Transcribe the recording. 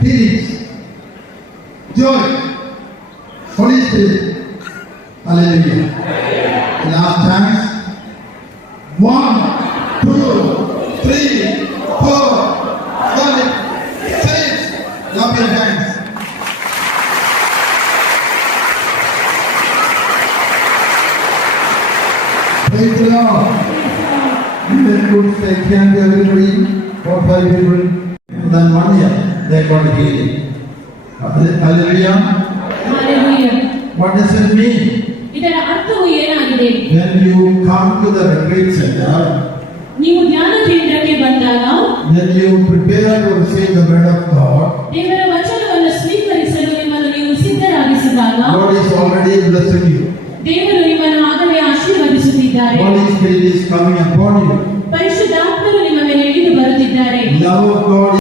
peace, joy, Holy Spirit. Hallelujah. Last chance. 1, 2, 3, 4, 5, 6. Clap your hands. Praise the Lord. You could say can to everybody, 4 or 5 people. Then 1 year they got healing. Hallelujah. Hallelujah. What does it mean? ಇದರ ಅರ್ಥವು ಏನಾಗಿದೆ? When you come to the retreat center, ನೀವು ಧ್ಯಾನ ಕೇಂದ್ರಕ್ಕೆ ಬಂದಾಗ, when you prepare to receive the word of God, ದೇವರ ವಚನವನ್ನು ಸ್ವೀಕರಿಸಲು ನಿಮ್ಮನ್ನು ನೀವು ಸಿದ್ಧರಾಗಿಸಿದಾಗ, God is already blessing you. ದೇವರು ನಿಮ್ಮನ್ನು ಆಗಲೇ ಆಶೀರ್ವದಿಸುತ್ತಿದ್ದಾರೆ. Holy Spirit is coming upon you. ಪರಿಶುದ್ಧಾತ್ಮರು ನಿಮ್ಮ ಮೇಲೆ ಇಳಿದು ಬರುತ್ತಿದ್ದಾರೆ. Love of God